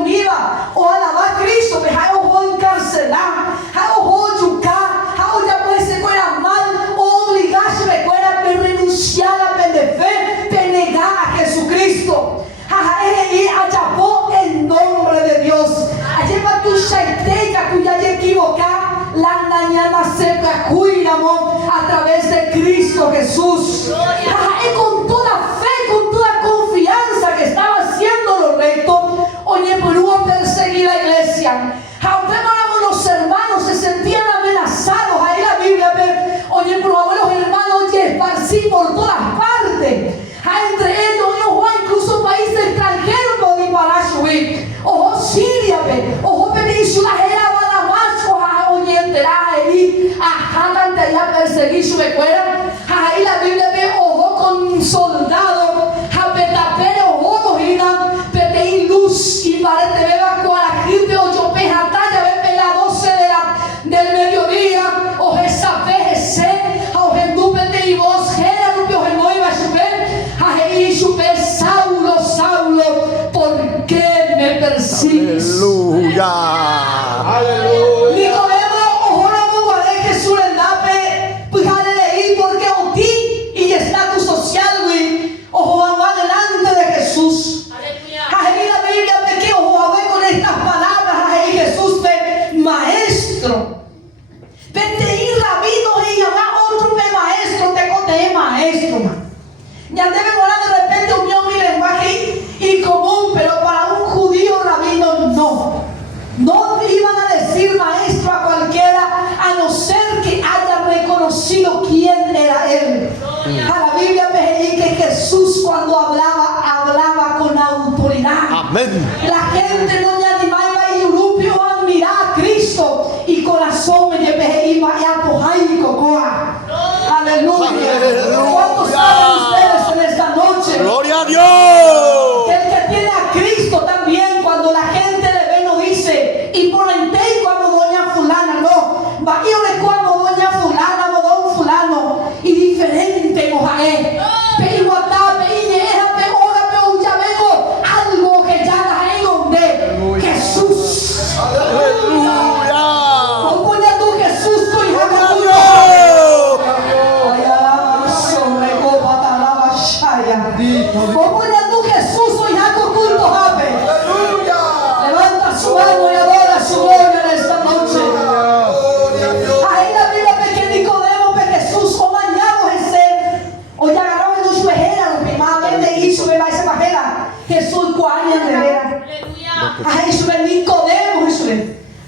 reunida o alabar a Cristo, pero hay ojo encarcelar, hay ojo yucar, hay ojo puede ser fuera mal, o obligarse a fuera a renunciar a fe, a negar a Jesucristo. Y allapó el nombre de Dios. Allí va tu shaiteca, tu ya equivocar, la mañana se cuidamos a través de Cristo Jesús. Y con toda fe, con toda confianza que estaba haciendo lo recto, oye, por hubo perseguir la iglesia. Los hermanos se sentían amenazados. Ahí la Biblia ve, oye, por favor, los hermanos, oye, esparcí por todas partes. Entre ellos, incluso países extranjeros no disparar subir. Ojo Siria, ojo península era Guadamacho, oye, enterar ahí, ajá, ante allá perseguir su escuela. Ahí la Biblia ve, ojo con soldados, a petapere, ojo, gira, pete luz, y parece beba cuarajite, ocho pejatalla, ve la 12 del mediodía, o esa vejez, o gendúpete y vos, gera, rupio, no iba a subir. Ahí supe, Saulo, Saulo, ¿por qué me persigues? Aleluya. Aleluya. Nicodemo, ojo, no guardé Jesús en dape, pues jale leí porque a ti y estatus social, güey, ojo, vamos adelante de Jesús. Ahí la Biblia me que ojo, a ver con estas palabras, ahí Jesús de maestro. Vete y rabino y llamar otro de maestro, te conté maestro, man. Ya debe morar de repente un mi lenguaje incomún, pero para un judío rabino no. No iban a decir maestro a cualquiera, a no ser que haya reconocido quién era él. A la Biblia me dice que Jesús cuando hablaba con autoridad. Amén. La gente no le animaba y Urupio a admirar a Cristo y corazón me iba a apoyar y cocoa. Aleluya. ¿Cuántos saben ustedes en esta noche? Gloria a Dios. Que el que tiene a Cristo también, cuando la gente le ve, no dice, y por entero cuando doña fulana, no. Va y cuando doña fulana, o don fulano, y diferente, mojaé. Pero igualdad, pero ahora, pero ya vengo algo que ya la he donde Jesús. Aleluya. Jesús hoy hago culto, levanta su mano y adora su gloria en esta noche. Ahí la Biblia ve que Nicodemo ve Jesús o mañana ese o ya agarró en su vejera lo que más vende hizo ve esa vejera Jesús cuáles de vera. Ahí sube Nicodemo y sube.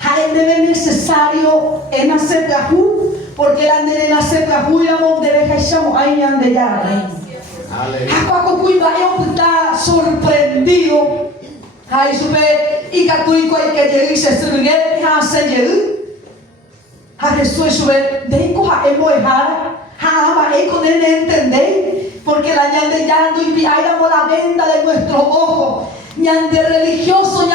Ahí debe necesario en hacer gajú porque la de nacer gajú ya no debe dejar ahí ande ya. Cuando cuida yo está sorprendido, ahí sube y catuico hay que llegar y se sirve y hace llegar. A Jesús sube de coja en mojar, va con él entender, porque la ñande ya no impide la venda de nuestro ojo. Ñande religioso,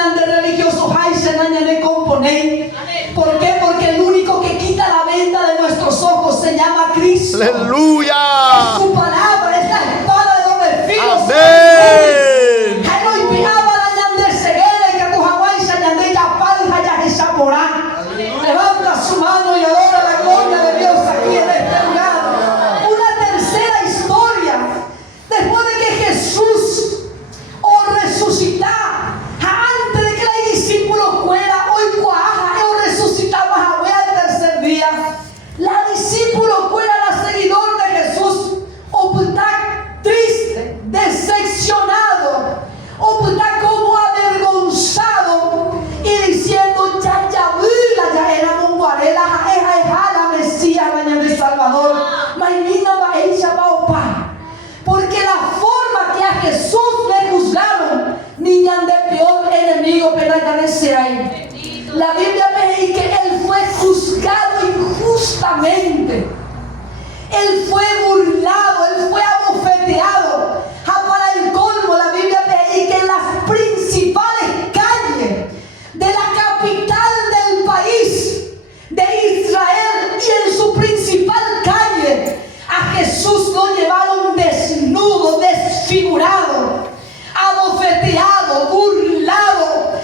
hay se ñande componer. ¿Por qué? Porque el único que quita la venda de nuestros ojos se llama Cristo. Aleluya. Es su palabra, es la espada de doble filo. Amén. Levanta su mano y adora la gloria de Dios aquí en este lugar. Una tercera historia. Después de que Jesús resucitar, antes de que los discípulos fuera hoy cuaja, resucitamos a el tercer día. La discípulo fuera la seguidor de Jesús, o está triste, decepcionado, o está como avergonzado y diciendo ya era un guarela, la Mesías, el Salvador, porque la forma que a Jesús le juzgaron, niñan de peor enemigo, pero ahí. La Biblia me dice que él fue juzgado injustamente. Él fue burlado, él fue abofeteado. Para el colmo, la Biblia me dice que en las principales calles de la capital del país de Israel y en su principal calle, a Jesús lo llevaron desnudo, desfigurado, abofeteado, burlado.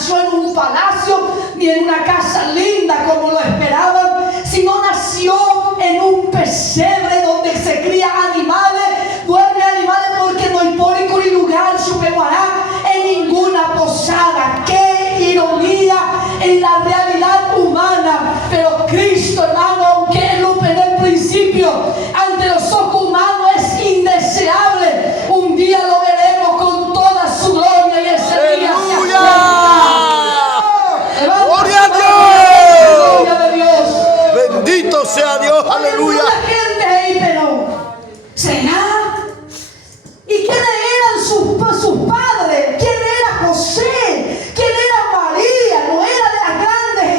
nació en un palacio ni en una casa linda como lo esperaban, sino nació en un pesebre donde se crían animales, duermen animales, porque no hay pórtico ni lugar superiorá en ninguna posada. ¡Qué ironía en la realidad humana! Pero Cristo, hermano, aunque Él lo en el principio ante los ojos humanos es indeseable, un día lo veremos con toda su gloria y ese día se acerca. ¡Gloria a Dios! Gloria de Dios. Bendito sea Dios, aleluya. La gente ahí, pero ¿será? ¿Y quiénes eran sus padres? ¿Quién era José? ¿Quién era María? No era de las grandes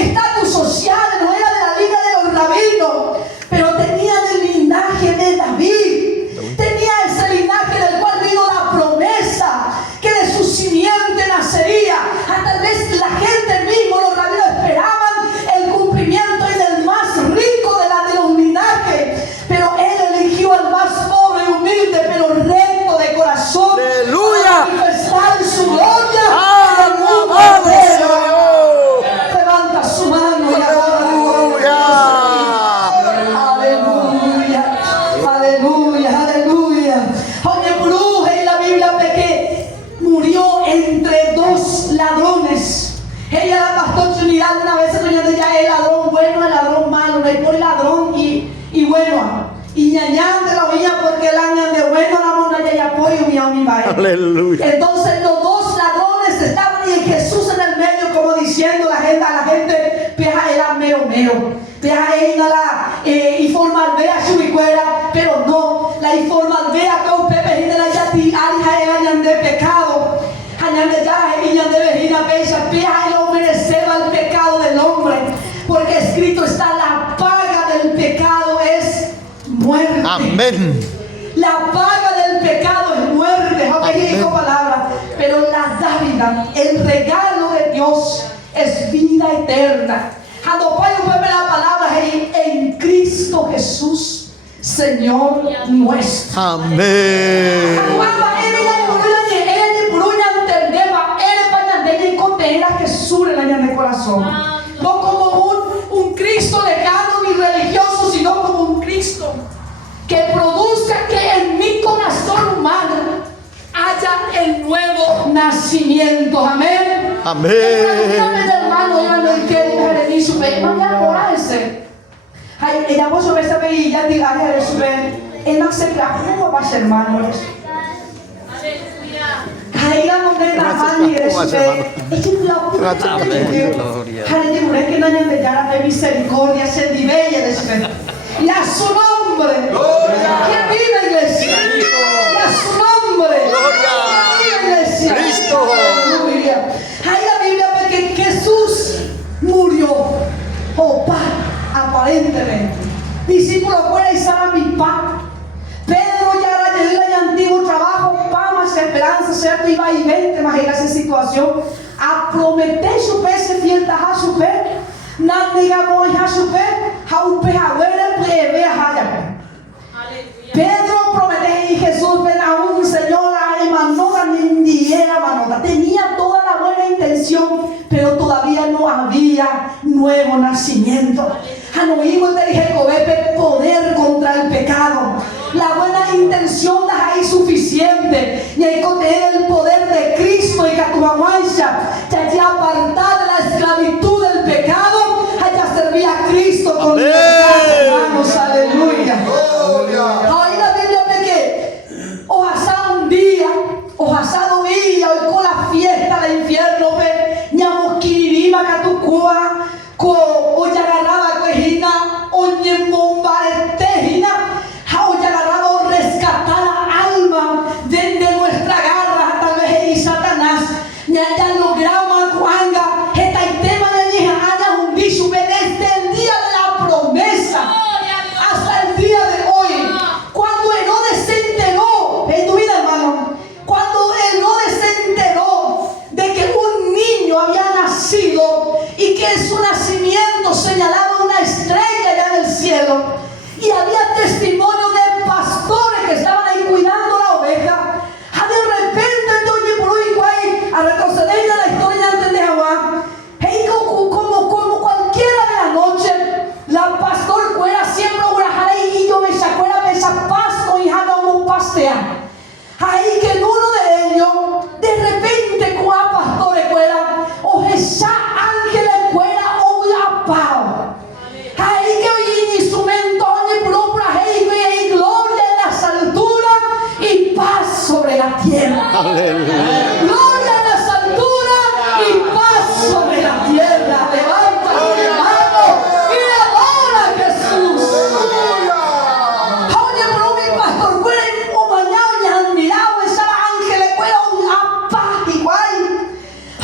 estatus sociales, no era de la línea de los rabinos, pero tenía el linaje de David, tenía ese linaje del cual vino la promesa, que de su simiente nacería. Tal vez la gente mismo, los rabinos esperaban el cumplimiento y del más rico de los linajes, pero él eligió al más pobre y humilde, pero recto de corazón, ¡Aleluya! para manifestar su gloria en el mundo ¡Alabado sea entero. Dios! Levanta su mano y adora. Aleluya, aleluya, aleluya. Oye, bruja, y la Biblia ve que murió entre dos ladrones. Ella, la pastor Trinidad, una vez se ya el ladrón bueno, el ladrón malo, no hay por ladrón y bueno. Y ñañán de la oía porque el año de bueno la mona ya apoyo mi amiga. Aleluya. Entonces los dos ladrones estaban y Jesús en el medio, como diciendo a la gente, peja era mero, peja era la informal vea su bicuera, pero no, la informal vea que un pepe de la yati, alja de pecado, hañan de ya, de vejina, peja no mereceba el pecado del hombre, porque escrito está: la paga del pecado es muerte. Amén. La paga del pecado es muerte. No te digo palabra, pero la dádiva, el regalo de Dios es vida eterna. Cuando Pablo vuelve la palabra en Cristo Jesús, Señor nuestro. Amén. No como un Cristo lejano ni religioso, sino como un Cristo que produzca que en mi corazón humano haya el nuevo nacimiento. Amén. Amén. Hermano, yo no quiero dejar de subir. Mañana por ese. Ella vos sobre esa veía, diga, de subir. Él no se preocupa para ser hermano. Caigamos de la mano y respeto. Es que la puta que no hayan de cara de misericordia, se libella de respeto. Y a su nombre. ¿Quién vive, iglesia? Y a su nombre. ¿Quién vive, iglesia? Cristo. Aleluya. Ahí la Biblia ve que Jesús murió. Aparentemente. Discípulos fuera y saben mi pan. Pedro ya era el antiguo trabajo, más esperanza, ¿cierto? Iba y vente, imagina esa situación. A prometer su pe, se fielta a su pe. Nan digamos a su pe, a un pe a ver, pues a Pedro promete y Jesús ven a un Señor, a manota ni era manota. Tenía toda la buena intención, pero todavía no había nuevo nacimiento. Anoímos te dije poder contra el pecado. La buena intención es ahí suficiente. Y hay que tener el poder de Cristo y que tu mamá ya apartada de la esclavitud del pecado, haya servir a Cristo con libertad, hermanos. Aleluya. Ahí la Biblia ve que ojalá un día, ojalá un día, hoy con la fiesta del infierno, ve, ñamos kirima catucua, o ya agarraba cojina, o ñembomba tejina. Hoy agarrado rescatar la alma de nuestra garra, tal vez y Satanás. Ya logramos cuanga, esta tema de mi hija un dicho desde el día de la promesa hasta el día de hoy. Cuando Herodes se enteró, en tu vida, hermano, cuando Herodes se enteró de que un niño había nacido y que su nacimiento señalaba una estrella allá en el cielo. Y había testimonio de pastores que estaban ahí cuidando la oveja. De repente, a retroceder en la historia Aleluya. Gloria en las alturas y paz sobre la tierra. Levanta tu mano y adora a Jesús. Oye, pero mi pastor, fue un mañana y admirado esa ángel, fuera un apa igual.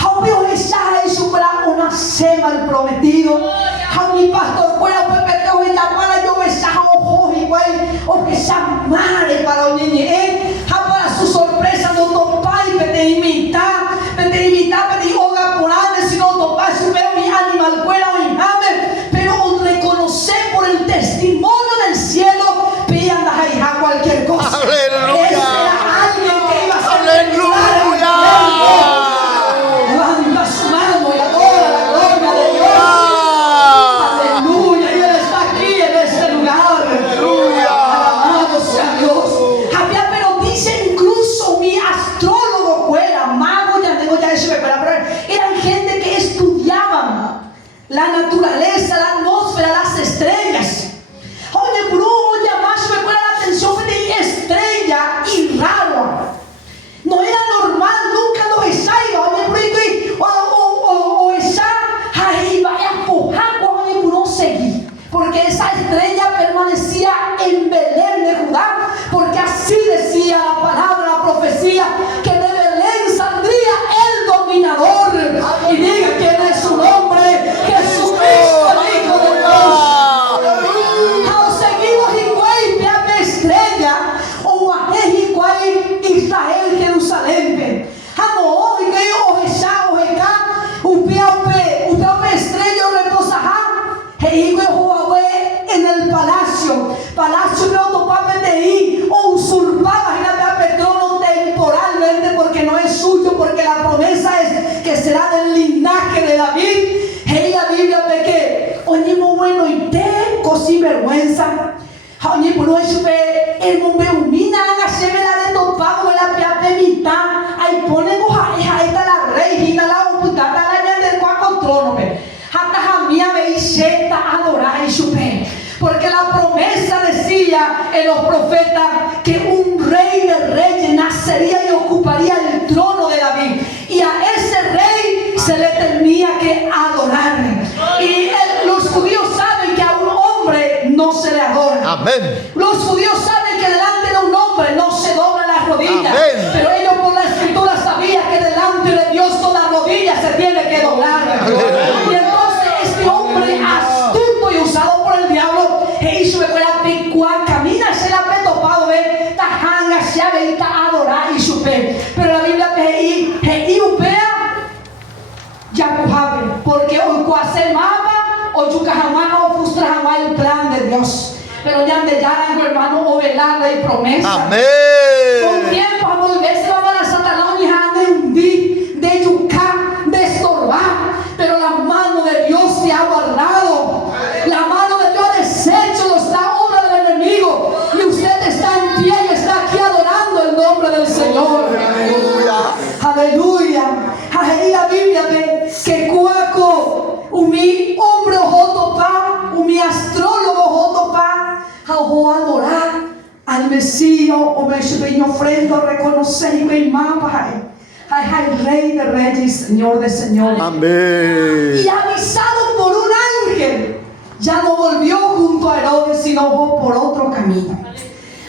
Obvio, esa es una sema el prometido. Mi pastor, fuera un pecado y llamar yo esa ojo igual. O que esa madre para un niño. Para su sorpresa, no topa y te imita, te oga por antes, si no topa, si veo mi animal fuera o imame, pero reconocer por el testimonio del cielo, pidan a cualquier cosa. Aleluya. Ese era alguien que iba a ser. Aleluya. Levanta su mano y adora la gloria de Dios. Aleluya. Y Él está aquí en este lugar. Alabado sea Dios. Había, pero dice incluso mi astrólogo fuera, mago, ya tengo ya eso, pero eran gente que estudiaban la naturaleza, la atmósfera, las estrellas. Oye, Bruno, oye, más me fuera la atención de estrella y raro. No era normal, nunca lo exaiba. Oye, o esa, ahí vaya a pujar, oye, no seguir. Porque esa estrella permanecía en Belén de Judá, porque así decía la palabra, la profecía, que de Belén saldría el dominador. Y diga quién es su nombre: Jesucristo, el Hijo de Dios. A los seguidos igual de estrella, o a igual Israel, Jerusalén. Amo hoy que o esa o eka, upe estrella reposajá. En el palacio de Otopape de ahí, o usurpaba el trono temporalmente porque no es suyo, porque la promesa es que será del linaje de David. Y la Biblia ve que, oye, muy bueno, y te cosí vergüenza. Oye, por eso el hombre humina, se me la de topado, la piate mitad. Ahí ponen hoja, esta la reina, la putada, la del cuarto trono. Hasta jamía veis adorar y super. Porque la promesa decía en los profetas que un rey de reyes nacería y ocuparía el trono de David. Y a ese rey se le tenía que adorar. Y los judíos saben que a un hombre no se le adora. Amén. Los judíos saben que delante de un hombre no se doblan las rodillas. Amén. Pero ellos por la escritura sabían que delante de Dios toda rodilla se tiene que doblar. Y entonces este hombre astuto y usado por el diablo, hizo que fuera picuá, camina, se la ha topado, ve, tajanga, se ha visto a adorar y supe. Pero la Biblia que upea ya pujabe, porque hoy cuase mapa, o yucajamá, o frustrajamá el plan de Dios. Pero ya de ya, hermano, o velada y promesa. Amén. Con tiempo a volverse va a la Satanás de hundir, de yucar, de estorbar. Pero la mano de Dios te ha guardado. La mano de Dios ha deshecho la obra del enemigo. Y usted está en pie y está aquí adorando el nombre del Señor. Aleluya. Ahí la Biblia ve que cuaco, mi hombre ojotopa, mi astrólogo ojotopa, a adorar al Mesías, o me ofrendo reconocer mi mapa. Ay, Rey de Reyes, Señor de Señores. Amén. Y avisado por un ángel, ya no volvió junto a Herodes, sino por otro camino.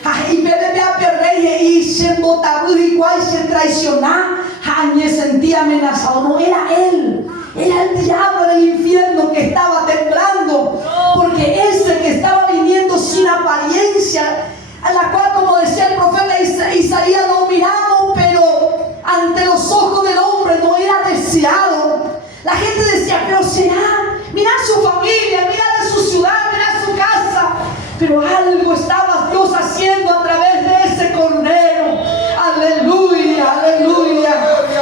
Ay, bebé a perder y se botaba igual, se traicionaba. Ay, me sentía amenazado. No era él, era el diablo del infierno que estaba temblando, porque ese que estaba viniendo sin apariencia, a la cual, como decía el profeta Isaías, lo miramos, pero ante los ojos del hombre no era deseado. La gente decía, pero será, mira su familia, mira de su ciudad, mira su casa. Pero algo estaba Dios haciendo a través de ese cordero. Aleluya, aleluya.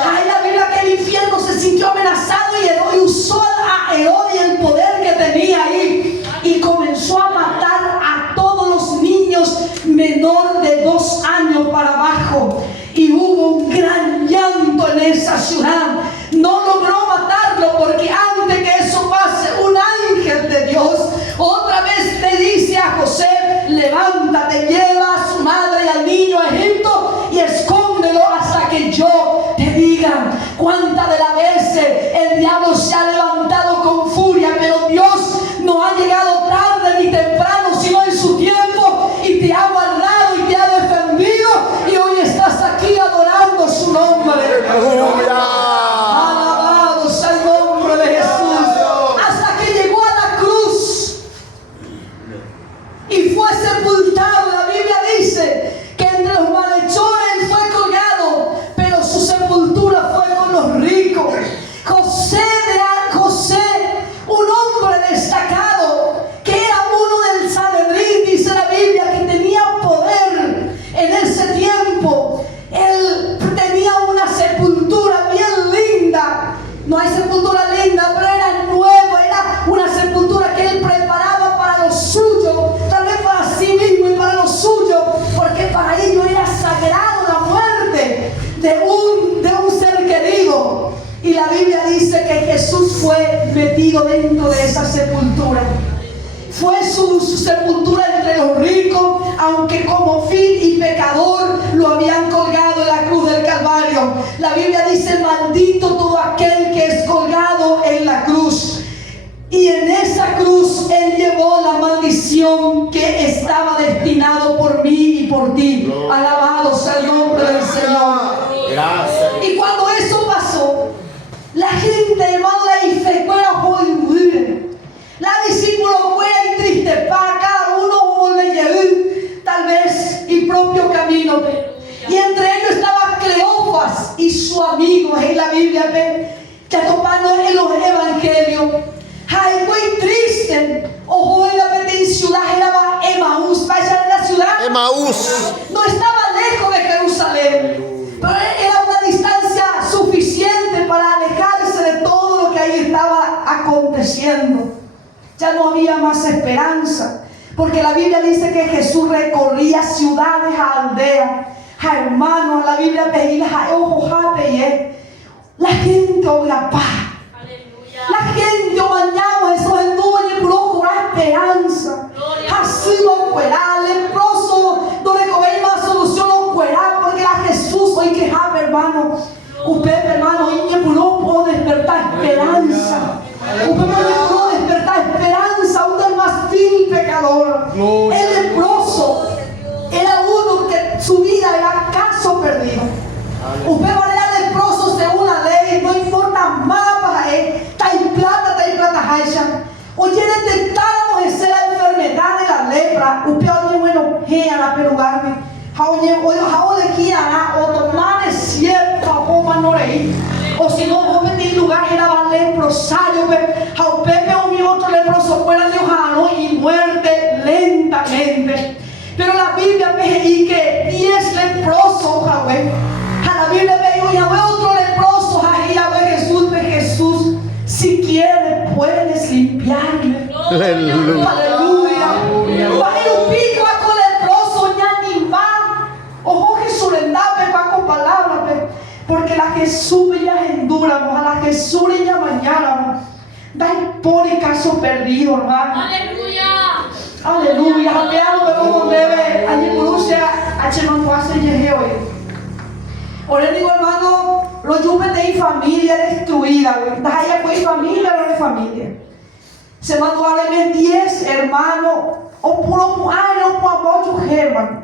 Ay, la Biblia que el infierno se sintió amenazado y usó a Herodes y el poder que tenía ahí. Y comenzó a matar a todos los niños menor de 2 años para abajo. Y hubo un gran llanto en esa ciudad. No logró matarlo porque antes que eso pase, un ángel de Dios otra vez le dice a José: levántate, lleva a su diablo se ha levantado con furia, pero Dios no ha llegado tarde ni temprano, sino en su tiempo, y te ha guardado y te ha defendido, y hoy estás aquí adorando su nombre. Aleluya. Alabado sea el nombre de Jesús. Hasta que llegó a la cruz y fue sepultado. La Biblia dice que entre los malhechores él fue colgado, pero su sepultura fue con los ricos. José, un hombre destacado, que era uno del Sanedrín, dice la Biblia, que tenía poder en ese tiempo. Él tenía una sepultura bien linda. No hay sepultura linda, pero era nueva. Era una sepultura que él preparaba para los suyos, tal vez para sí mismo y para los suyos, porque para ellos era sagrado la muerte de un ser querido. Y la Biblia dice que Jesús fue metido dentro de esa sepultura. Fue su sepultura entre los ricos, aunque como vil y pecador lo habían colgado en la cruz del Calvario. La Biblia dice: maldito todo aquel que es colgado en la cruz. Y en esa cruz Él llevó la maldición que estaba destinado por mí y por ti. Alabado sea el nombre del Señor. Gracias. Y cuando eso pasó, la gente, hermano, la fe fuera joder. La discípulos fuera triste para cada uno volver a llevar tal vez el propio camino. Y entre ellos estaba Cleofas y su amigo en la Biblia, que topando en los evangelios. Ay, muy triste. Ojo, en la ciudad era Emaús. Vaya en la ciudad. Emaús. No estaba lejos de Jerusalén, pero era una distancia suficiente para alejarse de todo lo que ahí estaba aconteciendo. Ya no había más esperanza, porque la Biblia dice que Jesús recorría ciudades, aldeas. Hermanos, la Biblia pedía la gente oiga paz. La gente bañaba esos endúes y procura esperanza. Así lo cuerá, leproso, donde comer más solución lo cuerá, porque la Jesús hoy quejaba, hermano. Usted, hermano, y no pudo despertar esperanza. Usted no pudo despertar esperanza, aún del más vil pecador. El leproso era uno que su vida era caso perdido. Usted va a ser leproso según la ley, no importa más para él. Está en plata, hacha. Oye, detectáramos esa la enfermedad de la lepra. Usted oye, bueno, la perugarme. Oye, quiera, o tomar cierta forma no leí. O si no, vos en lugar era leprosario, pero Pepe o mi otro leproso fuera de ojano y muerte lentamente. Pero la Biblia me dice que 10 leprosos, Yahweh. A la Biblia me dijo, Yahweh, otro leproso, Jesús, si quieres puedes limpiarme. Aleluya. Aleluya. Va con leproso, ya ni va. Ojo, Jesús, lendape, con palabras, porque la Jesús ya enduramos, a la Jesús ya mañana. Da por el caso perdido, hermano. Aleluya. Aleluya. Veamos cómo debe. Allí por Rusia, no puede hacer hoy. Ahora digo, hermano, los yumes de familia destruida. Daya pues familia, no de familia. Se mandó a leer 10 hermanos, o puro año, por amor de hermano.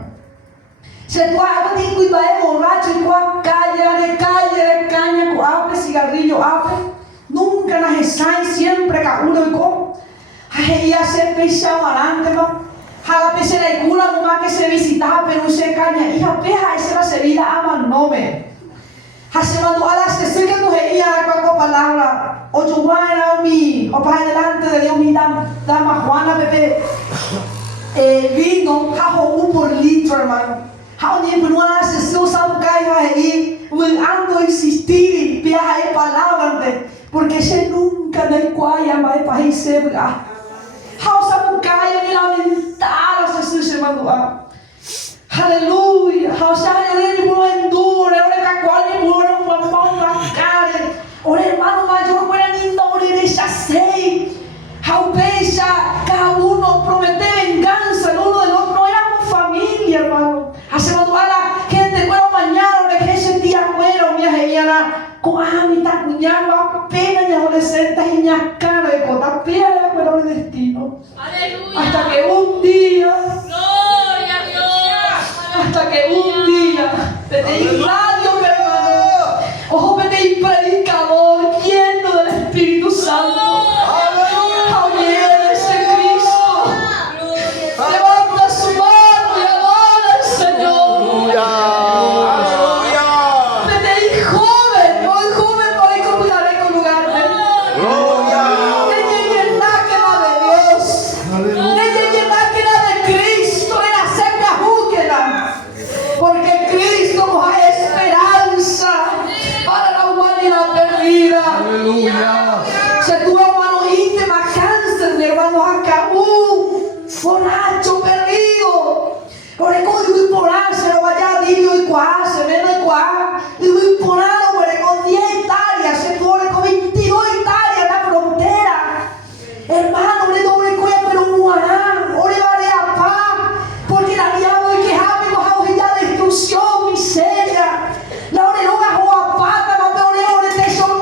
Se tuvo que cuidar de borracho y con caña, con apple, cigarrillo, apple. Nunca na resai, siempre cada uno y con. Ahí hace peixe amarante, ¿no? A la peixe de cura, nomás que se visitaba, pero se caña. Y a peja, esa era servida a manome. Hace mandó a las que no veía con palabra. Ocho Juana, mi, o para delante de Dios, mi dama Juana, bebé. Vino, jajo, 1 por litro, hermano. Jajo, ni por una sesión, sabe que ahí, ando a insistir, viaja en palabras, porque ese nunca da cuaya mais para receber. Jajo, sabe que ni lamentar, se se mandou. Aleluia. Jajo, sabe que por endure, olha que qual ni por uma mão na cara. Olha, hermano, mas eu não era nem da orelha, deixa sei. Jajo, pecha, cada uno promete venganza, el uno del otro, no éramos familia, hermano. Hacemos toda la gente, bueno, mañana, que ese día, bueno, mi ajena, con mi tacuñando, apenas ya no le presenta y ñascara de cota piedra, pero el destino. Aleluya. Hasta que un día, Gloria a Dios. hasta que un día, vete radio, mi hermano, ojo, vete predicador lleno del Espíritu Santo. Aunque Cristo levanta su mano y adora al Señor. Aleluya. Vete joven, hoy comulgaré con lugar. Gloria. Porque Cristo nos da esperanza para la humanidad perdida. Aleluya. Se tu hermano íntima cáncer, mi hermano acá, foracho perdido. Por el código imporar, se lo vaya a dirio y cuá, se vende y cuá. Y lo imporado, con 10 hectáreas, se tuvo con 22 hectáreas en la frontera. Hermano, le doble cuello, pero muarán, o le vale a paz. Porque la diablo y que jabe, bajamos ya destrucción, miseria. La oreroga o a pata, no te oreo,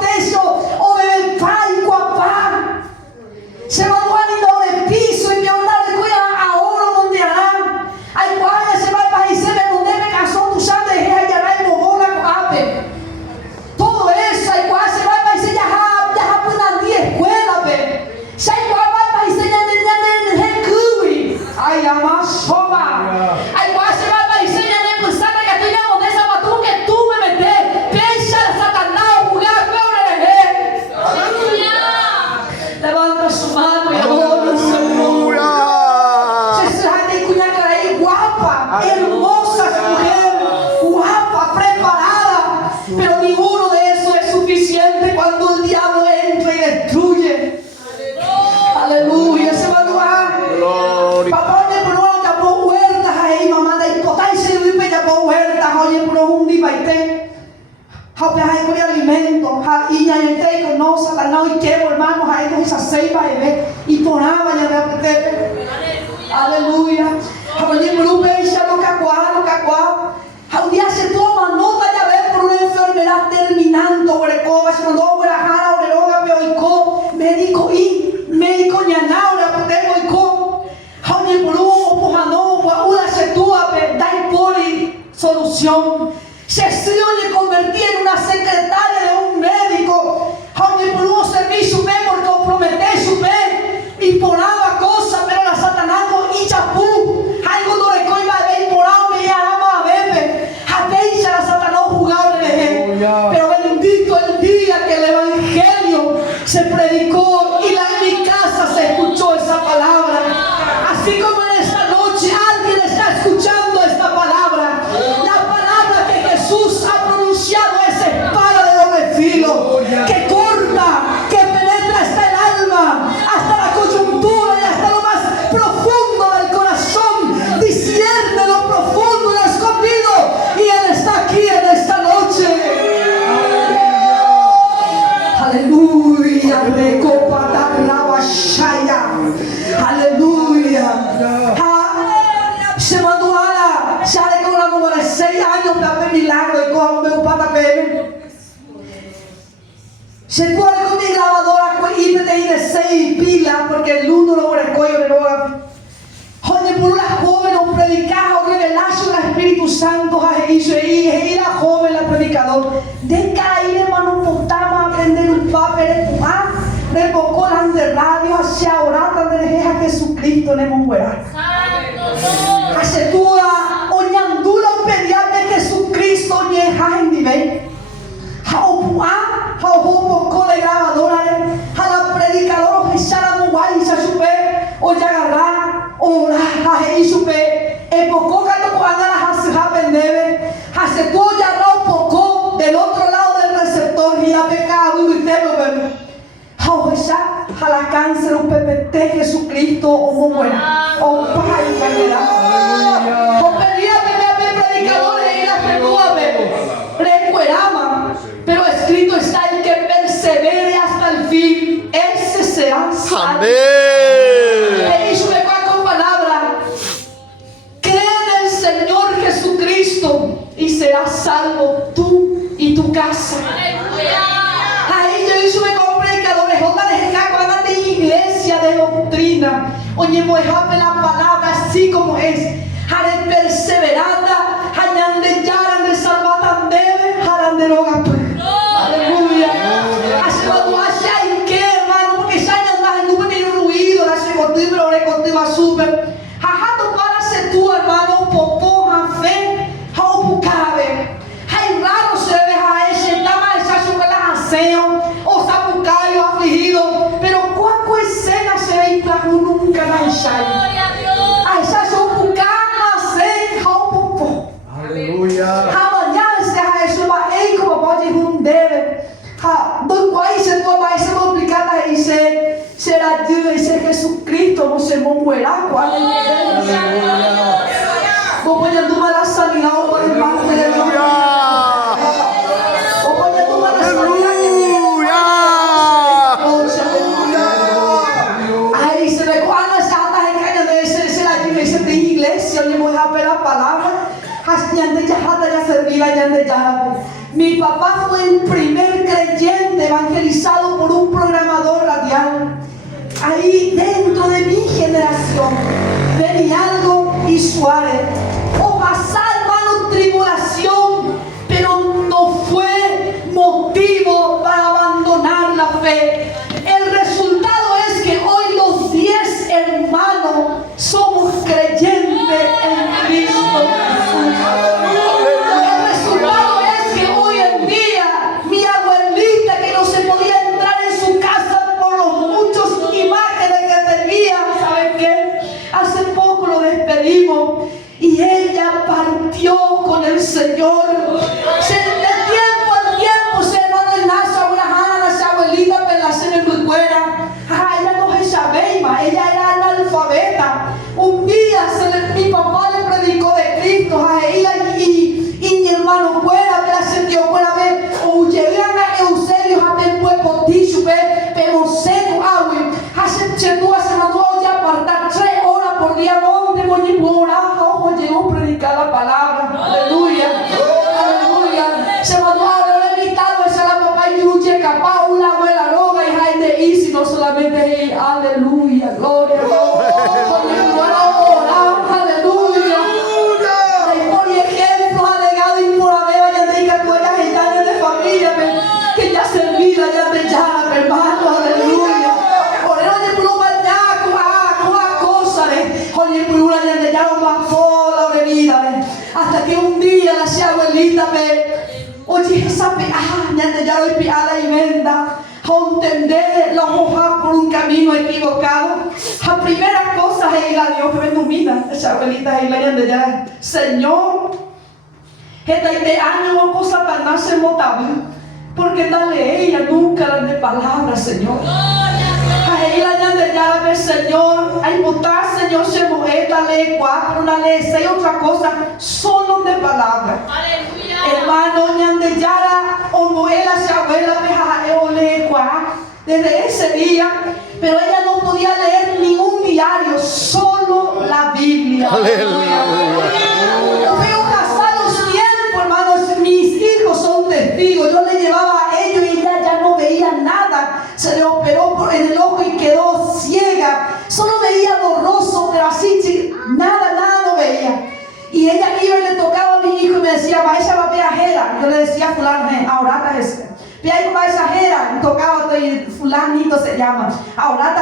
teso, o bebe pa y cuapá. Se va a ir de piso y me onda de cuello a oro donde harán. Hay cuales se va a país, se me donde me casó, tu sangre, y ya no mogola con ape. Todo eso, hay cuales se va a país, ya pueden 10 escuelas, ve. Si hay cuales va a país, ya no cubi. Ay, ama soba. Hay cuales se va a país, ya no pensar que tú ya donde esa batú que tú me metes. Pensa de Satanás, jugar, peor Aleluya. levanta su mano y adora al Señor. Guapa, hermosa mujer, guapa, preparada, pero ninguno de eso es suficiente cuando el diablo entra y destruye. Aleluya, se va a lugar. Gloria. Papá, oye, pero no llamó huertas ahí, mamá, de hipotáis y vive llamó huertas, oye, pero un divaité. Hape hay con alimento, y ya entré con no, Satanás y quiero, hermanos, ahí no se aceiba y por agua ya me apetece. Aleluya. Oye, pero pensa lo cacuá. Un día se toma nota ya ver por una enfermedad terminando, orecoga, se mandó a jara, oreroga, peoicó, médico ñanaura, petemoicó. Oye, pero pujano, una se tuva, dai poli solución. Cecilio le convertí en una secretaria de un médico. Oye, por un servicio por comprometer su fe y por agua cosa, pero la Satanás y chapú. Algo no le coiba de por agua y arama a bebé. A la Satanás jugable de él. Pero bendito el día que el evangelio se predicó y en mi casa se escuchó esa palabra. Así como en esta noche alguien está escuchando esta palabra. La palabra que Jesús ha pronunciado es espada de doble filo, que corta, que penetra hasta el alma, hasta la coyuntura y hasta lo más profundo del corazón, discierne lo profundo y lo escondido, y Él está aquí en esta noche. Aleluya, aleluya. Se mandó a la, se ha recordado como de 6 años para ver milagro y como me upata ver. Se puede con mi grabadora y me de 6 pilas porque el uno lo recuerdo de nuevo. Oye, por una joven o predicado, revelación del Espíritu Santo a Jesús y la joven, la predicador. De cada ir, hermano, portamos a aprender un papel de poco de radio hacia orar de dejar Jesucristo en el muera. Hace tua oñandula un pediatra de Jesucristo y el en nivel. A poco de grabadora, a la predicadora que se ha muay y se supe, o ya agarrar, o la y supe, el poco que no puedan hacer aprender, hace tu ya un poco del otro lado del receptor y la pecado y usted lo ve. A la cáncer, un PPT, Jesucristo, o muy buena, o para enfermedad. O pedía a predicadores y la perdúame, recuerama, pero escrito está el que persevere hasta el fin, ese será salvo. Amén. Y yo me va con palabra, cree en el Señor Jesucristo y serás salvo tú y tu casa. Ahí yo hice como predicadores Oye, muéjame la palabra así como es. Haré perseveranda, hañande yaran de salvatan debe, harán de roga pues. Aleluya. Así cuando haya y qué, hermano, porque ya no va a tener ruido, la se contigo, la contigo a super. Jajato para ser tú, hermano, popó, fe, jaupucabe. Hay raro se ve a ese, tama esa sobre la aseo, o sapucayo afligido, pero cuánto escena se ve y para nunca la ensayo. A esa sopucama se jaupupo. Aleluya. Amanhã encerra isso, mas ei, como pode ir um deve. Do qual se tomar isso complicado aí será Deus, ser Jesus Cristo, você moerá com a vou pôr uma na sanidade, vou pôr uma aí você vai com a nossa recaída, se lá de você tem igreja, eu vou pela palavra. Mi papá fue el primer creyente evangelizado por un programador radial. Ahí dentro de mi generación, Benialdo y Suárez. O pasar, hermano, tribulación, pero no fue motivo para abandonar la fe. El resultado es que hoy los 10 hermanos somos creyentes en Cristo Jesús. El resultado es que hoy en día mi abuelita, que no se podía entrar en su casa por los muchos imágenes que tenía, ¿saben qué? Hace poco lo despedimos y ella partió con el Señor. De tiempo en tiempo se hermano en la abuelita pelacen en mi cuera. Ella no se sabía, ella era analfabeta. Un día mi papá le predicó de Cristo a ella y mi hermano fuera, me la sentió fuera ver, o llegan a Eusebio a ver pueblo ticho, pero seco agua, hace chendúa se mandó a apartar 3 horas por día, donde voy a orar, ojo, llegó a predicar la palabra, aleluya, aleluya, se mandó a orar invitado, esa la papá y lucha capaz, una abuela roga y hay de ir, no solamente ella, aleluya, gloria, que ya servida, ya te llama, hermano, aleluya. Oye, por una ya cosa, oye, por una ya te llama, la orevida, hasta que un día la abuelita oye, esa ya te llama y piada y venda, a entender la hoja por un camino equivocado. La primera cosa es la Dios que me domina, esa abuelita es la ya, Señor, este año una cosa para nacer motabú. Porque dale ella nunca la de palabras, Señor. A ella ya de llave, Señor. A votar, Señor, se mueve, dale 4, dale 6, otra cosa, solo de palabras. Hermano, ya de yara, o muela, se abuela, ole 4. Desde ese día, pero ella no podía leer ningún diario, solo la Biblia. Aleluya. Veo casados tiempo, hermanos, mis hijos son testigos. Yo le llevaba a ellos y ella ya no veía nada. Se le operó en el ojo y quedó ciega. Solo veía borroso, pero así, nada no veía. Y ella iba y le tocaba a mi hijo y me decía, va esa va viajera. Yo le decía a fulano, ahora es. Y ahí va exagera, tocaba fulanito se llama. Ahora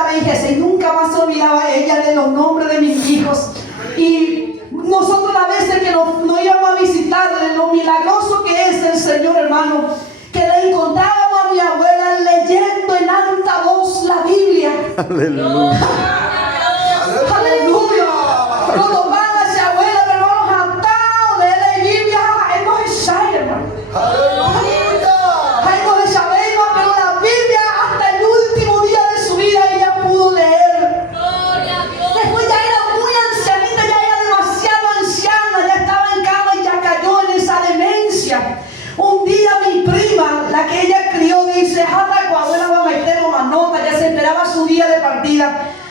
y nunca más se olvidaba ella de los nombres de mis hijos. Y nosotros a veces que nos íbamos a visitar, de lo milagroso que es el Señor, hermano, que le encontrábamos a mi abuela leyendo en alta voz la Biblia. Aleluya. Aleluya. No lo van a esa abuela, pero vamos a estar de la Biblia, no es serio, hermano. Aleluya. Pero la Biblia hasta el último día de su vida ella pudo leer. Después ya era muy ancianita, ya era demasiado anciana, ya estaba en cama y ya cayó en esa demencia. Un día mi prima, la que ella crió, dice, jata abuela va a meter una nota, ya se esperaba su día de partida.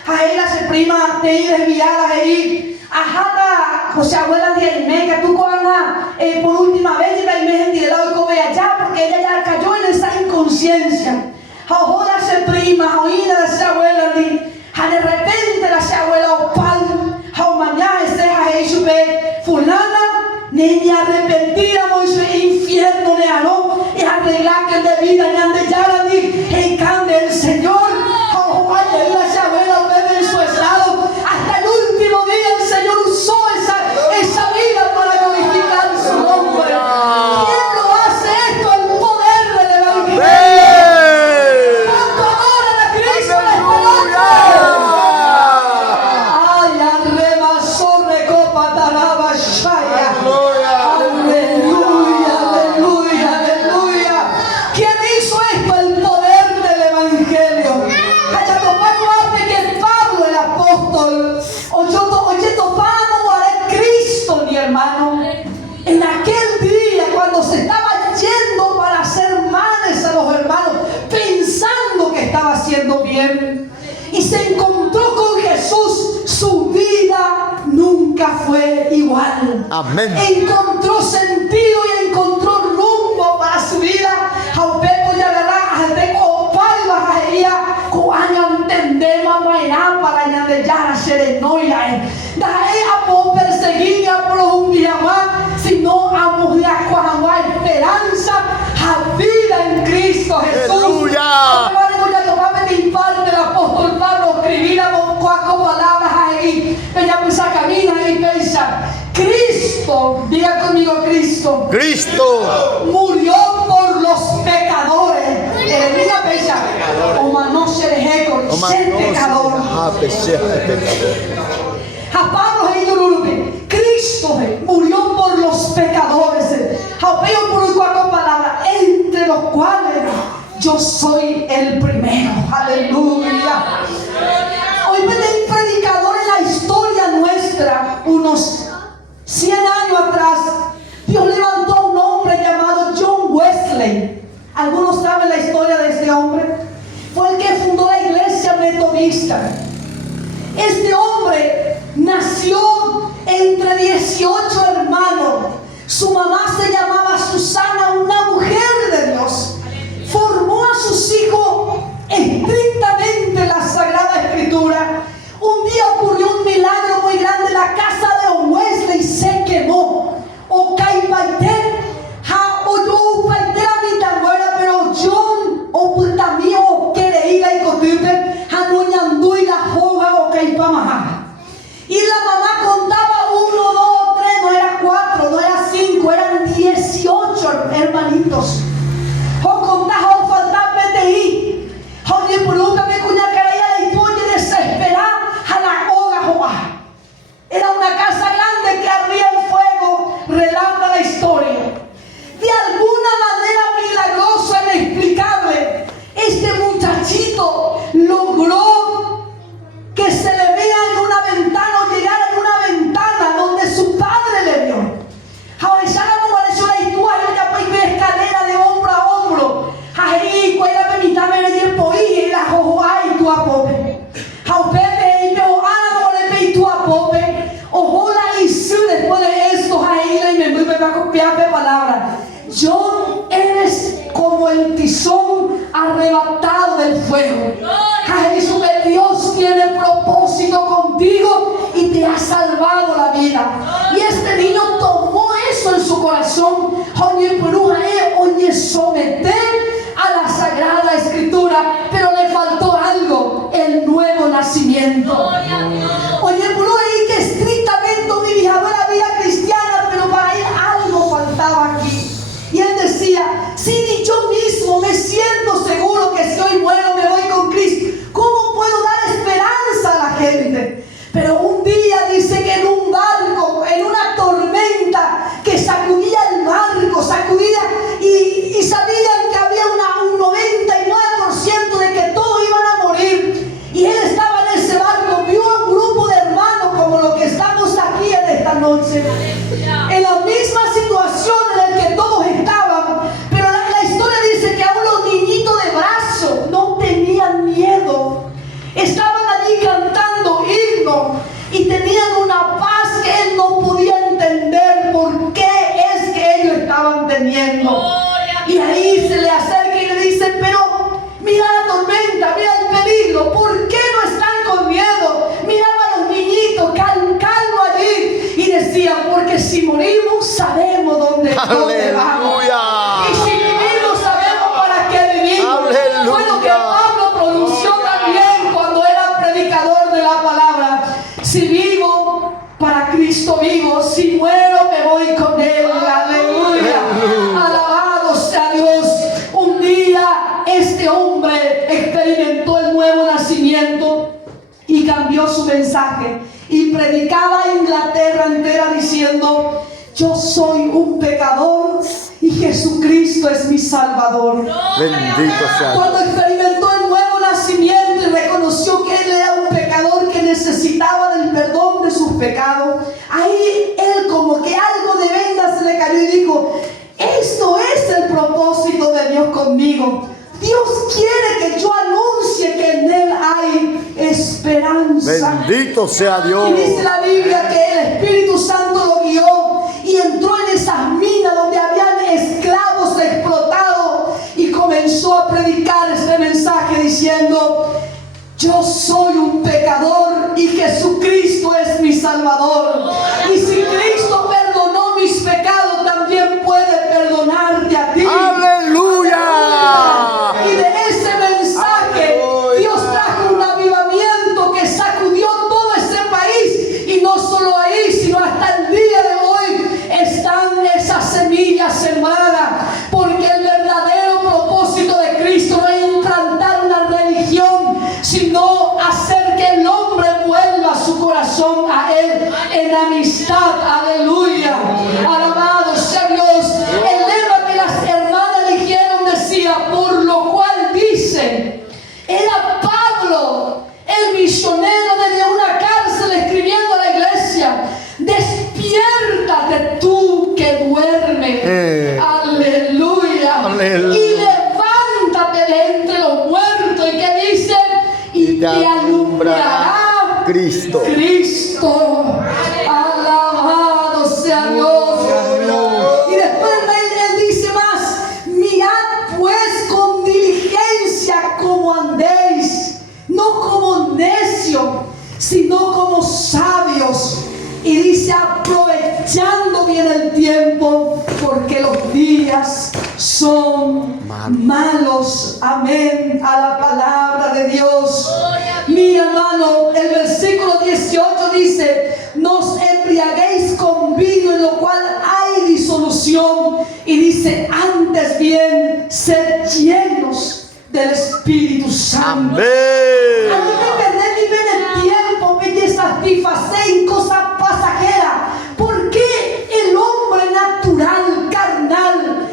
A ella se prima te ir desviada ahí. Ajata, José abuela de Aime, que tú cojas por última vez y la imagen de lado y come allá, porque ella ya cayó en esa inconsciencia. Ahora se prima, oída de esa abuela, de repente la abuela ni arrepentiramos y su infierno ne haró y arreglar que de vida ni ande ya ni en cande el Señor y la llavera bebe en su estado hasta el último día el Señor usó esa vida para glorificar su nombre. ¿Quién lo hace esto? El poder del Evangelio. ¿Cuánto adoran a Cristo en esta noche? Ay, arrebasó recopa taraba shaya. Aleluya, aleluya, aleluya. ¿Quién hizo esto? El poder del Evangelio. Allá topamos antes que Pablo el apóstol. Oye, topamos a Cristo, mi hermano. En aquel día, cuando se estaba yendo para hacer males a los hermanos, pensando que estaba haciendo bien, y se encontró con Jesús, su vida nunca fue igual. Amén. Encontró sentido y encontró rumbo para su vida. Jaupeco y agarrar, jaupeco palmas a ella, coaña entendemos mañana para añadir serenoia. Daí a por perseguir a por un día más, sino a morir a esperanza, a vida en Cristo Jesús. Aleluya. Mi parte del apóstol Pablo escribía cuatro palabras ahí. Ella pues camina y piensa, Cristo, diga conmigo Cristo. Cristo Murió por los pecadores. Ella piensa, o no se dejó con ser pecador. A Pablo Cristo murió por los pecadores. Japeo por cuatro palabras, entre los cuales yo soy el primero. Aleluya. Hoy ven un predicador en la historia nuestra, unos 100 años atrás, Dios levantó a un hombre llamado John Wesley. ¿Algunos saben la historia de este hombre? Fue el que fundó la iglesia metodista. Este hombre nació entre 18 hermanos. Su mamá se llamaba Susana, una mujer de Dios. Formó a sus hijos estrictamente la Sagrada Escritura. Un día ocurrió un milagro muy grande. La casa de Wesley se quemó. O caipaité, o yo paité a mi tanguera, pero John o también o quiere ir a cotipe, hanuñandú y la joga o caipamaja. Y la mamá contaba 1, 2, 3, no era 4, no era 5, eran 18 hermanitos. O contaba o faltaba PTI. O ni por nunca me cuña caía y puñe desesperada a la hoga joa. Era una casa grande que ardía en fuego, relata la historia. De alguna manera milagrosa e inexplicable, este muchachito logró que se le vea en una ventana o llegara en una ventana donde su padre le vio. Ahora ya no parece una historia, ya pues ve escalera de hombro a hombro. Ahí cuela me mitad me le llevo y la jojoa y tu apope. Ahora Pepe y yo no le ve y tu apope. Ojola y su después de esto ahí le me voy a copiar de palabras. John, eres como el tizón arrebatado del fuego. Jesús, que Dios tiene propósito contigo y te ha salvado la vida. Y este niño tomó eso en su corazón. Oye, someter a la Sagrada Escritura, pero le faltó algo: el nuevo nacimiento. Oye, ahí que estrictamente vivía la vida cristiana, pero para él algo faltaba aquí. Y él decía, si ni yo mismo me siento seguro que soy bueno, me voy con Cristo, ¿cómo puedo dar esperanza a la gente? Pero un día dice que en un barco, en una tormenta que sacudía el barco, sacudía y sabían que había un 99% de si muero me voy con Él. Aleluya. Alabado sea Dios. Un día este hombre experimentó el nuevo nacimiento y cambió su mensaje y predicaba a Inglaterra entera diciendo: yo soy un pecador y Jesucristo es mi Salvador. Bendito sea Dios. Cuando experimentó el nuevo nacimiento y reconoció que él era un pecador que necesitaba del perdón de sus pecados, ahí él como que algo de venda se le cayó y dijo: esto es el propósito de Dios conmigo. Dios quiere que yo anuncie que en Él hay esperanza. Bendito sea Dios. Y dice la Biblia que el Espíritu Santo lo guió y entró en esas minas donde habían esclavos explotados y comenzó a predicar este mensaje diciendo: yo soy un pecador y Jesucristo es mi Salvador. Y si Cristo perdonó mis pecados, también puede perdonarte a ti. ¡Aleluya! Y de ese mensaje Dios trajo un avivamiento que sacudió todo ese país. Y no solo ahí, sino hasta el día de hoy están esas semillas sembradas. Porque el verdadero propósito de Cristo no es implantar una religión, sino hacer que el hombre vuelva su corazón a Él en amistad. Aleluya. Alabado sea Dios. El lema que las hermanas eligieron decía: por lo cual dice. Era Pablo, el misionero desde una cárcel, escribiendo a la iglesia: despiértate tú que duermes. Aleluya. Aleluya. Y levántate de entre los muertos. ¿Y qué dice? Y te alumbrará Cristo. Cristo. Alabado sea Dios. Y después él dice más: mirad pues con diligencia cómo andéis, no como necios, sino como sabios. Y dice: aprovechando bien el tiempo, porque los días son malos. Amén a la palabra de Dios. Mi hermano, el versículo 18 dice: no os embriaguéis con vino, en lo cual hay disolución. Y dice: antes bien, sed llenos del Espíritu Santo. Amén. A mí me perdí bien el tiempo, me satisfacé en cosas pasajeras. ¿Por qué el hombre natural, carnal,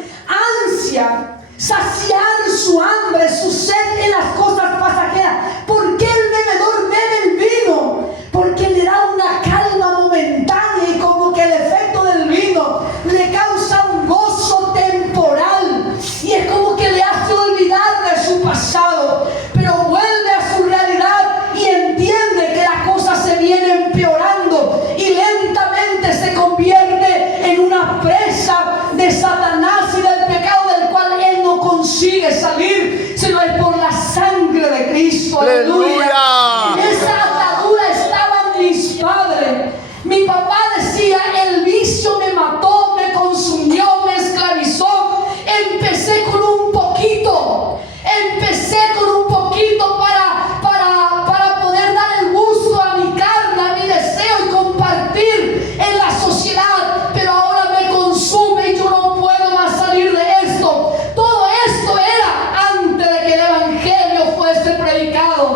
ansia saciar su hambre, su sed en las cosas pasajeras? ¿Por qué el bebedor bebe el vino? Porque le da una calma momentánea y como que el efecto del vino le causa un gozo temporal y es como que le hace olvidar de su pasado, pero vuelve a su realidad y entiende que las cosas se vienen empeorando y lentamente se convierte en una presa de Satanás y del pecado del cual él no consigue salir, sino es por la sangre de Cristo. ¡Aleluya! En esa atadura estaban mis padres. Mi papá decía: el vicio me mató, me consumió, me esclavizó. Empecé con un poquito para poder dar el gusto a mi carne, a mi deseo y compartir en la sociedad, pero ahora me consume y yo no puedo más salir de esto. Todo esto era antes de que el evangelio fuese predicado,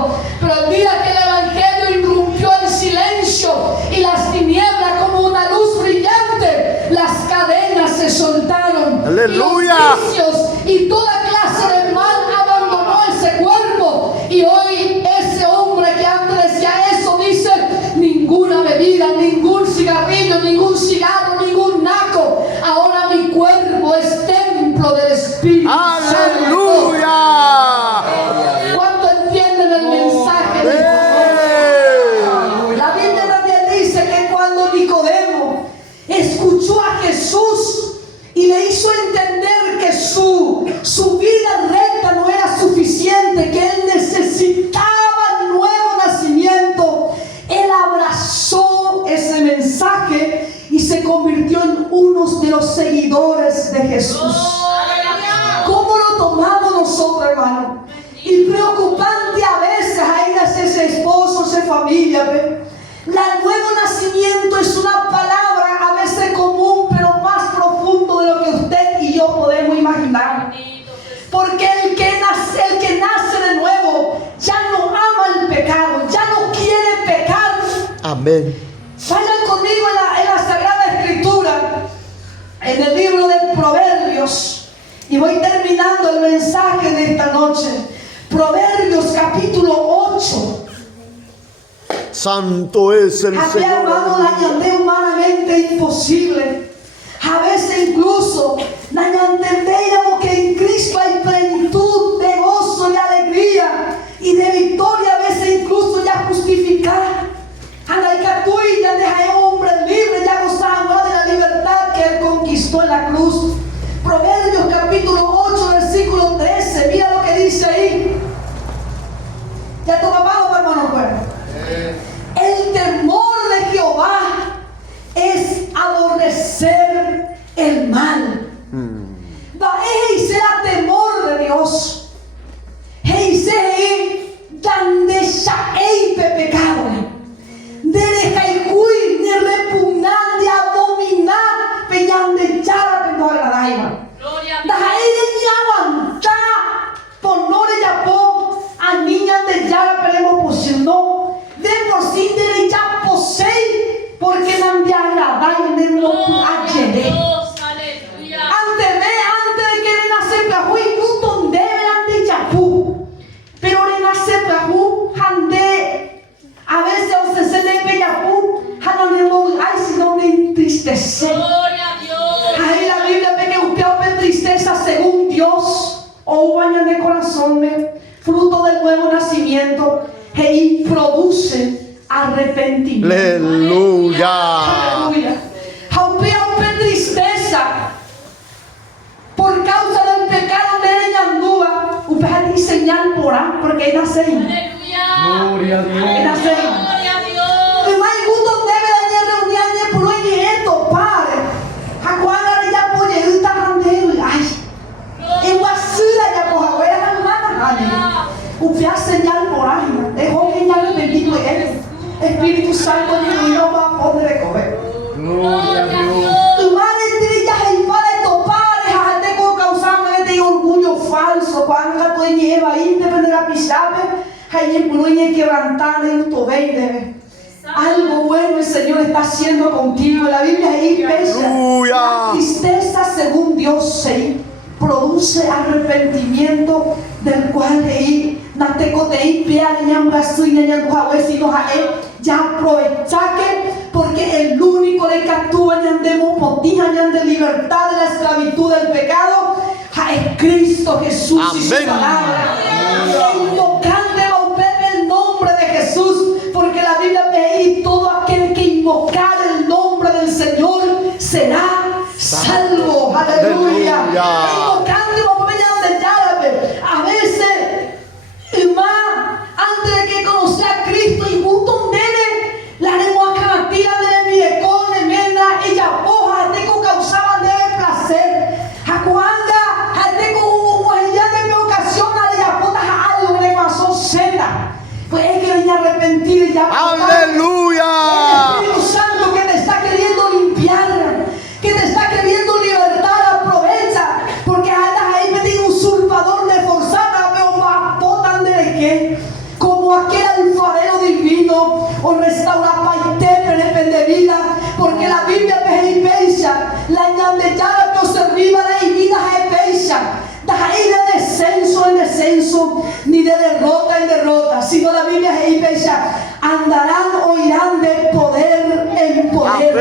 pero el día que el evangelio irrumpió el silencio y las tinieblas como una luz brillante, las cadenas se soltaron. ¡Aleluya! Y los vicios y toda clase de mal abandonó ese cuerpo. Y hoy ese hombre que antes decía eso dice: ninguna bebida, ningún cigarrillo, ningún cigarro, ningún naco. Ahora mi cuerpo es templo del Espíritu Santo. ¡Aleluya! ¿Cuánto entienden el mensaje del Señor? La Biblia también dice que cuando Nicodemo escuchó a Jesús y le hizo entender que su vida recta no era suficiente, que él necesitaba nuevo nacimiento, él abrazó ese mensaje y se convirtió en uno de los seguidores de Jesús. ¿Cómo lo tomamos nosotros, hermano? Y preocupante a veces, ahí nace ese esposo, esa familia, ¿ve? El nuevo nacimiento es una palabra a veces Amén. Vayan conmigo en la Sagrada Escritura, en el libro de Proverbios, y voy terminando el mensaje de esta noche. Proverbios capítulo 8. Santo es el Aquí, Señor. hermano, la añade humanamente imposible. A veces incluso la entendemos que en Cristo hay plenitud de gozo y alegría y de victoria, a veces incluso ya justificada. Anda y que tú y ya deja el hombre libre, ya gozando de la libertad que Él conquistó en la cruz. Proverbios capítulo 8, versículo 13. Mira lo que dice ahí. Ya tu papá, hermano, bueno. El temor de Jehová es aborrecer el mal. Y será temor de Dios. Y se donde hay pecado. De caicui, de repugnar, de abominar, peñan de chara, que no agradaiba. Da de aguantar, por no le llamó a niñas de chara, pero posible. De por sí de ya posee, porque no de agradar, de no ayer. Antes de que renace Prahu, y donde deben de chapú. Pero renace Prahu, ande. A veces se le ve Yapú, no le ay, sino me entristece. Ahí la Biblia ve que usted ve tristeza según Dios, o baña de corazón, fruto del nuevo nacimiento, y produce arrepentimiento. Aleluya. Aleluya. Aunque tristeza por causa del pecado de Yandúa, usted ha diseñado por ahí, porque ahí nace. Gloria a Dios. Ahí nace. Y más gusto debe de reunir por hoy esto, padre. A cuando ya puede ir tan ay. En basura ya por afuera la mano. Usted ha señal por ahí. Dejó que ya le bendito él. Espíritu Santo de Dios va a poder recoger. Gloria a Dios. Tu madre trillas y para estos padres, a te con causarme de orgullo falso. Cuando tú llevas ahí, depende de la pisabe, ahí en Puluña quebrantar en tu veinte. Algo bueno el Señor está haciendo contigo. La Biblia ahí pesa. La tristeza según Dios se produce arrepentimiento, del cual ya aprovechaque, porque el único de que actúa de libertad de la esclavitud del pecado es Cristo Jesús. Amén. Y su palabra. Invocando el nombre de Jesús, porque la Biblia ve y todo aquel que invocar el nombre del Señor será salvo. Aleluya. Invocando a veces, más antes de que conocer a Cristo, y junto debe la lengua canatira de mi econe, mena, ella hoja, te causaban de placer. A cuando, a te con de mi ocasión, a ella potas a algo que le pasó senda. Pues es que venía arrepentido y ya. Aleluya. El Espíritu Santo que te está queriendo limpiar, que te está queriendo libertar, aprovecha, porque andas ahí metido un usurpador de forzada, pero más potan de que, como aquel alfarero divino, o restaura paite de vida, porque la Biblia me pensa, la ñandechada que os serviva la vida es pensa. Ahí de descenso en descenso, ni de derrota en derrota, sino la Biblia es andarán o irán de poder en poder, de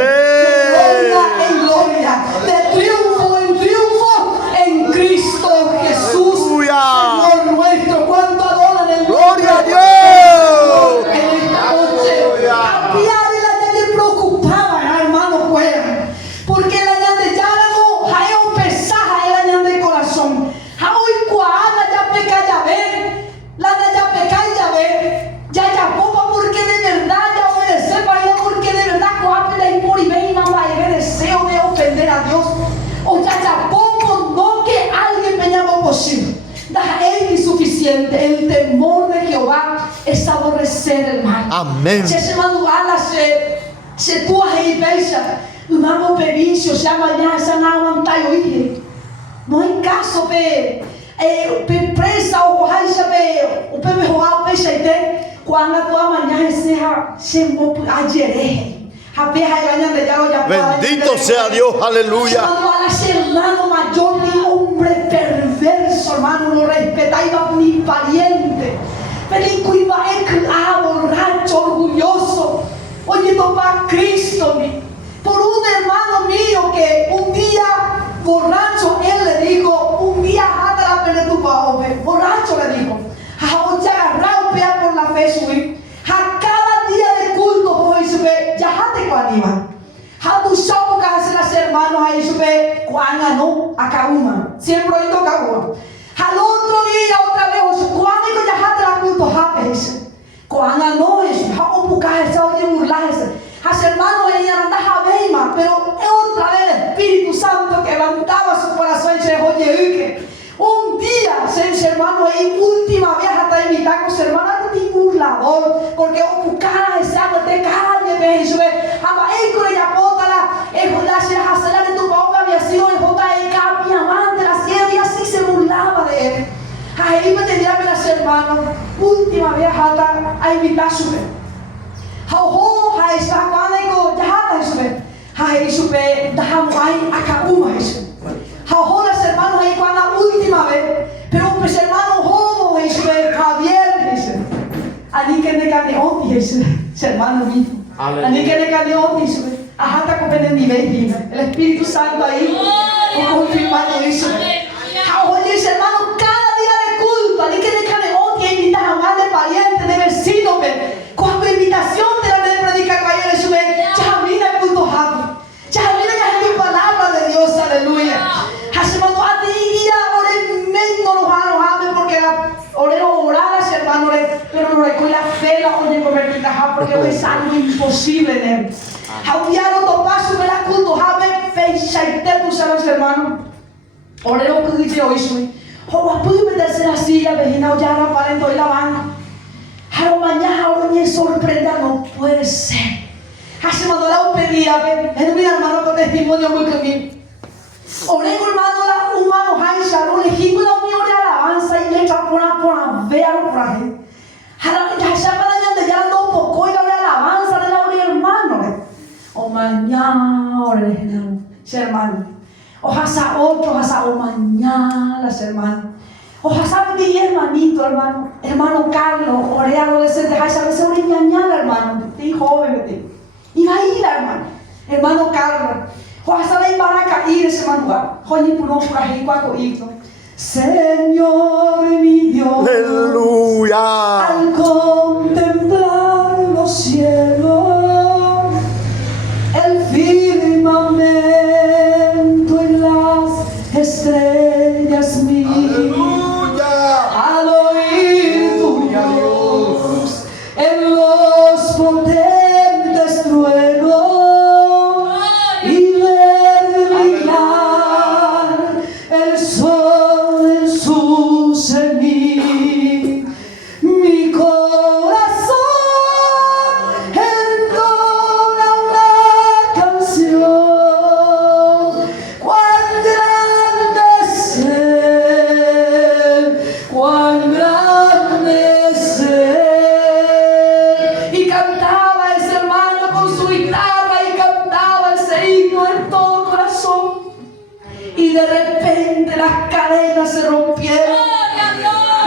gloria en gloria, de triunfo en triunfo en Cristo Jesús, Señor nuestro. ¿Cuánto adoran el Gloria a Dios. en esta noche? A Piare la gente preocupaba, hermano, fuera, porque la gente ya no hay un pesaje, la gente de corazón. Hoy cuadra ya peca ya ve, la de ya peca ya ve, ya popa, porque de verdad ya obedece para ir, porque de verdad coapela y por y ven y no va a ir deseo de ofender a Dios, o ya poco no que alguien me llama posible. Da él insuficiente. El temor de Jehová es aborrecer el mal. Amén. Se manuala se tua reibeja, mamo perício, se amanhã essa não aguentar hoje. Não é caso pe presa o raixa pe o pe roar o peixe tem Cuando tu mañana se Bendito sea Dios, aleluya. Cuando a las hermano mayor ni hombre perverso, hermano, no respetaba ni pariente. Pero iba a borracho, orgulloso. Oye, toma Cristo, por un hermano mío que un día borracho, él le dijo, un día hasta la pena tu paobe, borracho le dijo, a un agarrado pea por la fe subir, a cada día de culto hoy sube, ya jate cuando iba, a tu show que hace las hermanos ahí sube, cuando no, a Kauma, siempre hoy toca Kauma, al otro día otra vez, cuando ya jate la culto, japes, cuando no es, a un bucaje, se oye burlarse. Las hermanos ella andaba beima, pero otra vez el Espíritu Santo que levantaba su corazón y se oye, un día se hermano ahí, última vez hasta invitar con su hermano, no tiene burlador, porque o cara ese agua de carne, ve, y sube, ama con ella pótala, la shirahasela de tu boca había sido el J.E.K. mi amante, la sierra, y así se burlaba de él. Ahí me tenía que las hermanos, última vez hasta a invitar su vez. How hai sa kwana ko jahat sube hai sube dahamai akabuma eso how las hermanos ahí cuando última vez pero pues hermano homo sube Javier dice ani que ne kane oti eso hermano mío ani que ne kane oti sube hasta con el nivel el Espíritu Santo ahí confirmando eso how dice hermano cada día de culto ani que ne kane oti invitar a más de pariente de vecino cuando invitación de la predicar que ayer sube ya mira el culto happy ya mira ya mi palabra de Dios aleluya hacemos a ti guía ore mendo los hanos porque la orero orar a hermano pero no recuerda la fe la oye convertida porque es algo imposible en él Jaudiano topar sube la culto happy fe shaite tus hermanos orero que dice hoy sube o a pude meterse la silla vecina ya no paren doy la mano pero mañana ahora me sorprenda, no puede ser. Hace mandado un pedido, es mi hermano con testimonio muy conmigo. Oré hermano, la humano, hay sharon, le gigo la unión de alabanza y le echa por la vea por ahí. Ya se van a ya no poco y la alabanza de la hermano. O mañana, hermano. O hasta otro, hasta o mañana, las hermanos. Ojalá sabe mi hermanito, hermano. Hermano Carlos, oré adolescente, a veces oré ñañala, hermano. Te joven, y va a ir, hermano. Hermano Carlos. Ojalá sabe Baraca ir ese manual. Joder, por no por ahí, cuaco hito. Señor mi Dios. Aleluya. Al contemplar los cielos, el firmamento y las estrellas mías. Al oír tu voz en los potentes truenos y ver brillar el sol en su cenit, mi corazón entona una canción. Cuán grande es Él, cuán grande es Él. Y cantaba ese hermano con su guitarra y cantaba ese himno en todo corazón. Y de repente las cadenas se rompieron.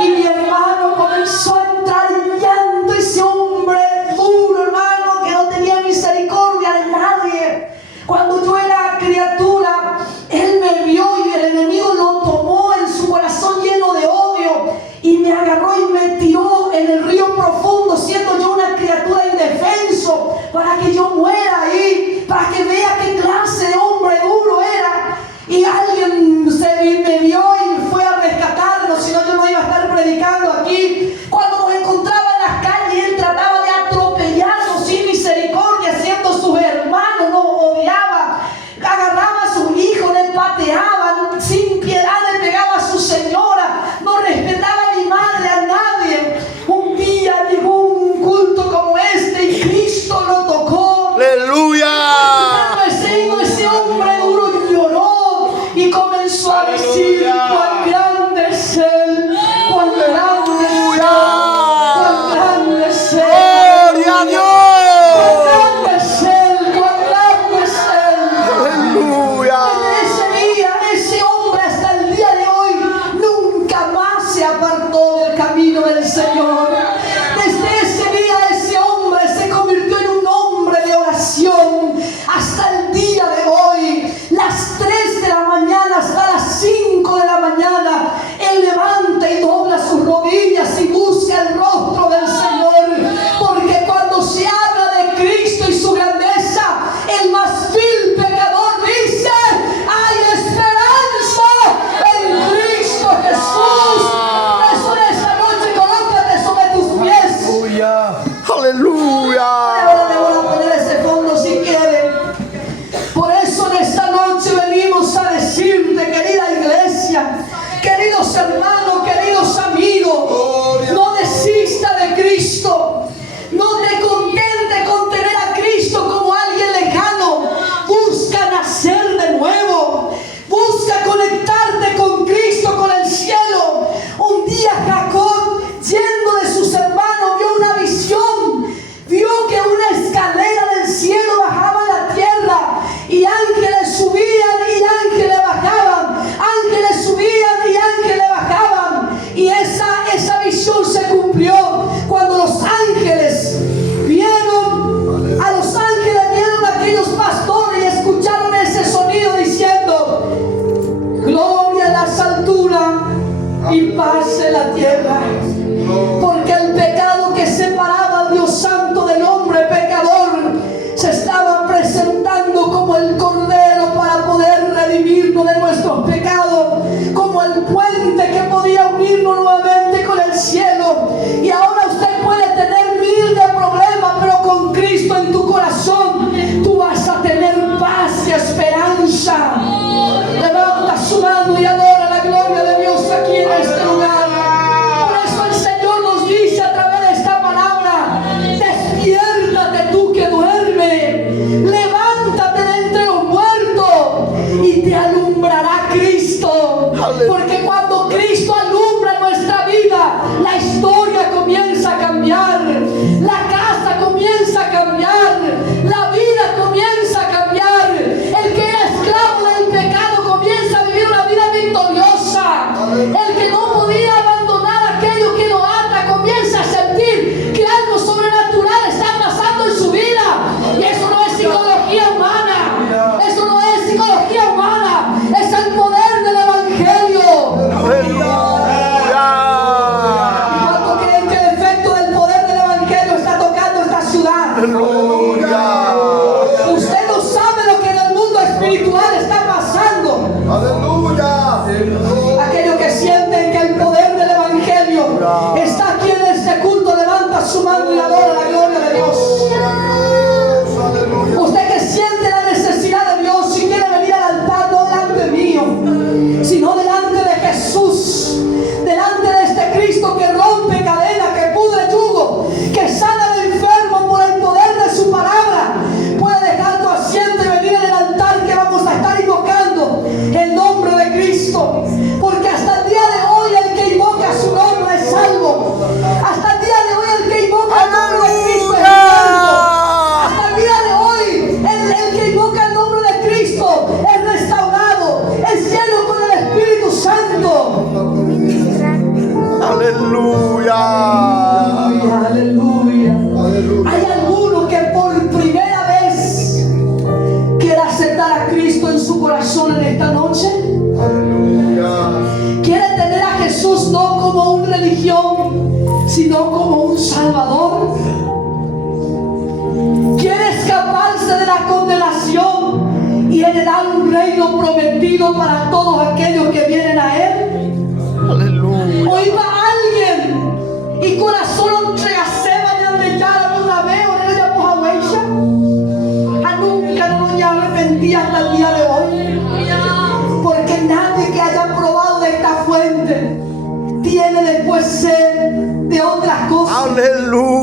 Y mi hermano comenzó a entrar en llanto. Ese hombre duro, hermano, que no tenía misericordia de nadie. Cuando yo era criatura, él me vio y el enemigo lo tomó en su corazón lleno de odio y me agarró y me tiró en el río profundo, siendo yo una criatura indefenso, para que yo muera ahí, para que vea qué clase de hombre duro era. Y alguien me vio y fue a rescatarnos, si no yo no iba a estar predicando aquí. Cuando nos encontraba en las calles, él trataba de atropellarnos sin misericordia, siendo sus hermanos, nos odiaba, agarraba a sus hijos, le pateaba, sin piedad le pegaba a su señora, no respetaba a mi madre, a nadie. Un día llegó un culto como este y Cristo lo tocó. Aleluya. bendición para todos aquellos que vienen a Él. Aleluya. Hoy va alguien y corazón entrega seba de ya una vez o no ya por huella. A nunca no me arrepentí hasta el día de hoy. Porque nadie que haya probado de esta fuente tiene después sed de otras cosas. Aleluya.